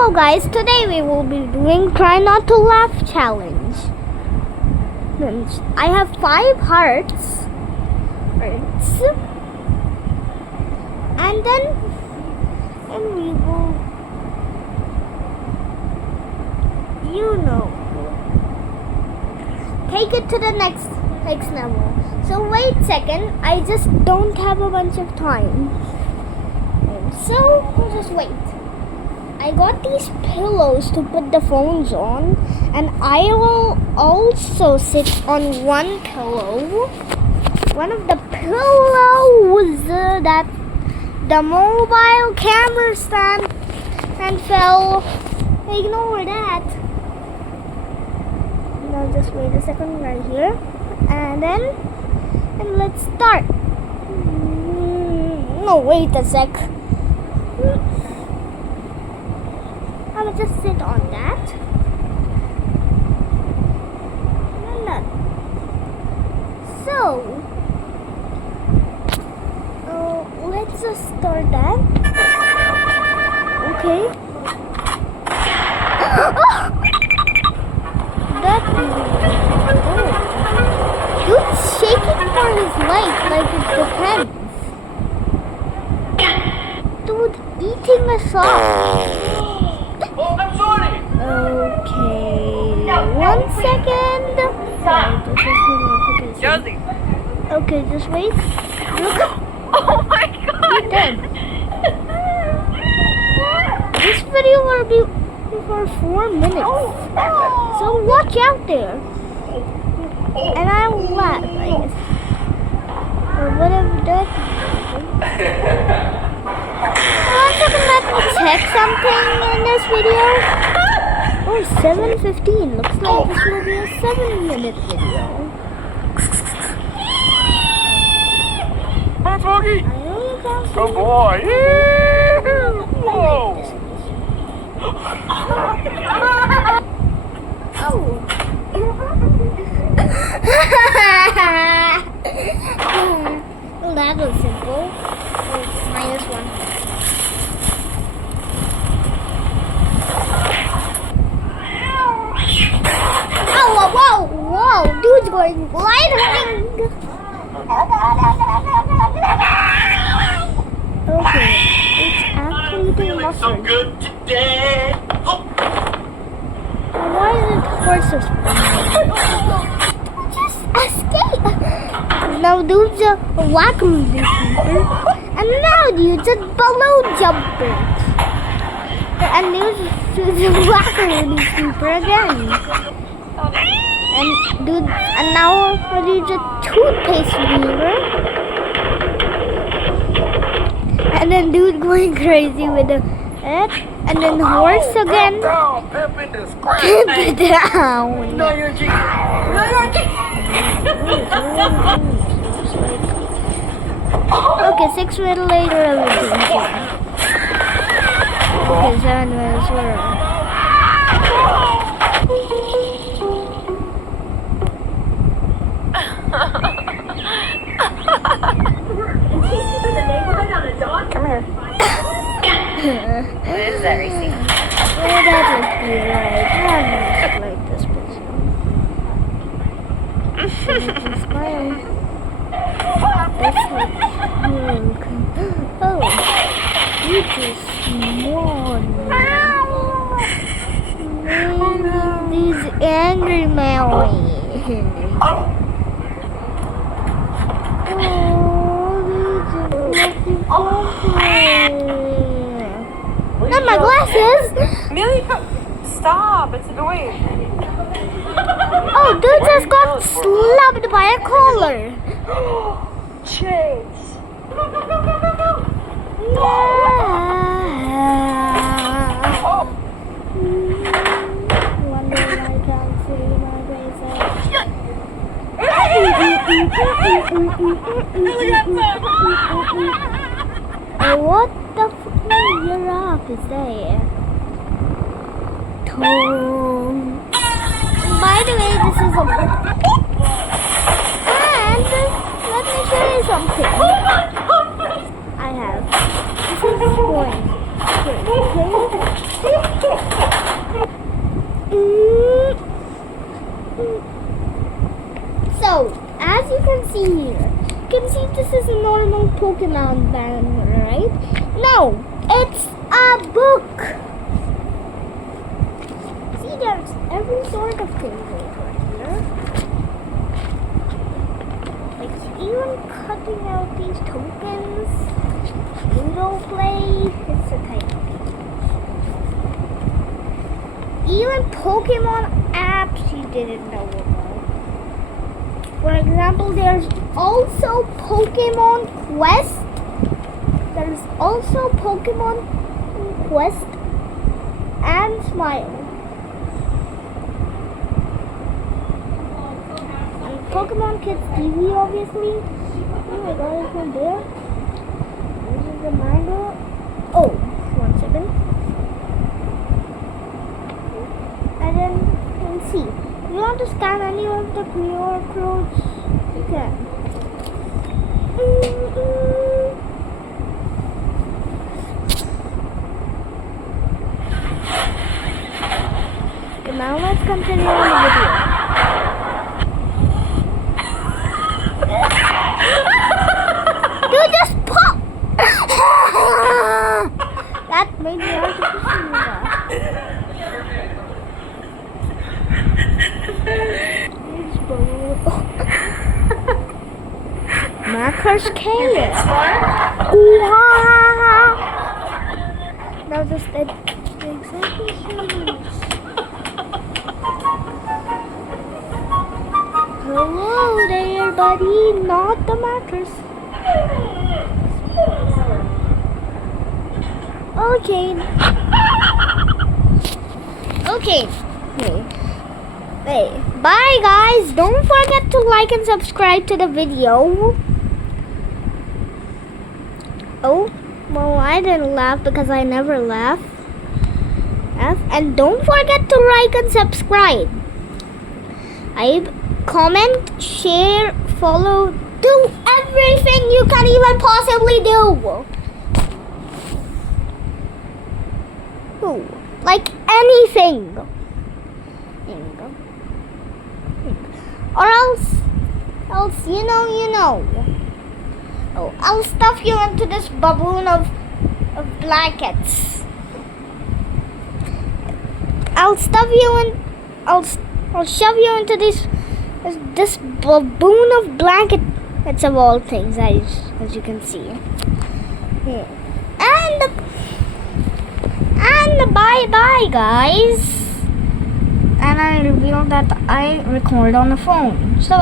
Hello guys, today we will be doing try not to laugh challenge. I have 5 hearts. And then we will, take it to the next level. So wait a second, I just don't have a bunch of time. So we'll just wait. I got these pillows to put the phones on, and I will also sit on one pillow. One of the pillows that the mobile camera stand and fell. Ignore that. Now just wait a second right here, and let's start. No, wait a sec. I will just sit on that. And that. So, let's just start that. Okay. That dude's shaking for his life like it depends. Dude, eating a sock. Oh, I'm sorry. Okay, 1 second. Josie. Okay, just wait. Look. Oh my god. Dead. This video will be for 4 minutes. So watch out there. And I will laugh, I guess. Or whatever that. One second, let me check something in this video. Oh, 7:15. Looks like this will be a 7-minute video. Hi, Foggy. I know you can't see Good boy. Whoa. Oh. Well, that was simple. -1. Oh, whoa, dude's going gliding. Okay, it's actually the Feeling so mustard. good today. Oh. Why is it horses? Just escape. Now dude's a whack-a-mole sleeper. And now dude's a balloon jumper. And dude's a whack-a-mole sleeper again. And now dude's a toothpaste weaver. And then dude going crazy with the and then the horse again. Down, pimp in this crap. Pimp it down. No, you're G. No, you're G. Okay, 6 minutes later, everything's fine. Okay, 7 minutes later. Come here. What is that, Reese? Well, that looks weird, right? I don't like this person. Smile. That's like oh, you just small. These angry Maui. Not my glasses. Amelia, stop! It's annoying. Oh, dude just got slapped by a collar. Chase. Wonder why I can't see my face. Hey, what the giraffe is there? By the way, this is a book. And let me show you something. I have. This is coin. Okay. Pokemon banner, right? No, it's a book. See, there's every sort of thing right here. Like even cutting out these tokens. Ludo play. It's a type of game. Even Pokemon apps you didn't know about. For example, there's also Pokemon Quest. There's also Pokemon Quest and Smile. And Pokemon Kids TV, obviously. Oh my god, it's not there. This is the mango. Oh, 1 second. And then you can see. If you want to scan any of the QR codes, you can. Okay, now let's continue the video. You just pop! That made me hard to pursue that. Macross Chaos. Now just the executions. Hello there, buddy. Not the Macross. Okay. Okay. Hey. Bye guys. Don't forget to like and subscribe to the video. Oh, well, I didn't laugh because I never laugh. And don't forget to like and subscribe. Comment, share, follow, do everything you can even possibly do. Like anything. Or else you know. Oh, I'll stuff you into this baboon of blankets. I'll shove you into this baboon of blankets of all things, as you can see. Yeah. And bye guys. And I revealed that I record on the phone. So